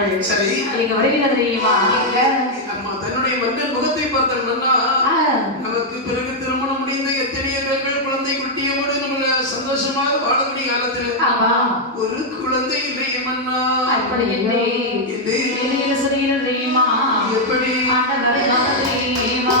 மன்னவள் சரி எங்க வருகிறது தெரியுமா? அம்மா தன்னுடைய மன்னன் முகத்தை பார்த்த மன்னா நமக்கு பிறகு திருமணம் முடிந்த எத்தனையோ பேர்கள் குழந்தை குட்டியோடு நம்ம சந்தோஷமாக வாழக்கூடிய காலத்தில் ஒரு குழந்தை இல்லை மன்னா. அப்படி இல்லை தெரியுமா? எப்படி தெரியுமா?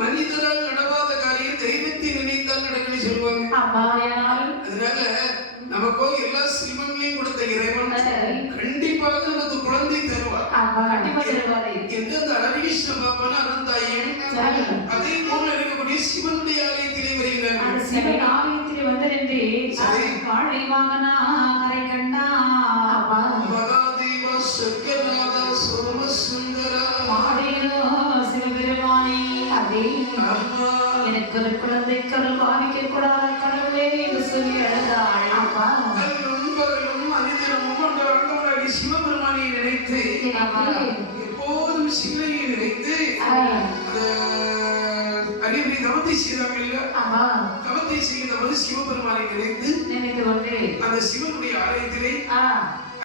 மனிதரால் நடவாத காரியம் தெய்வத்தை நினைத்தால் நடக்குன்னு சொல்லுவாங்க. அதனால நமக்கோ எல்லா செல்வங்களையும் கொடுத்த இறைவன் கண்டிப்பாக நமக்கு குழந்தை தருவார். எந்த ஹரிகிருஷ்ண பாபான அனந்தாயும் அதே போல இருக்கக்கூடிய சிவனுடைய ஆலயத்திலே வருகிறார்கள். சிவன் ஆலயத்திலே வந்திருந்து காளை வாகனா கரை கண்டா மகாதேவ சத்யநாத சோமசுந்தரா சிவபெருமானே அதே எனக்கு ஒரு குழந்தை கருள் பாதிக்க கூடாத கடவுளே என்று சொல்லி அழுதாள். சிவபெருமானை நினைத்து எப்போதும் சிவனை நினைத்து அறிவுரை தவத்தை செய்தார்கள். தவத்தை செய்கிற சிவபெருமானை நினைத்து கொண்டு அந்த சிவனுடைய ஆலயத்திலே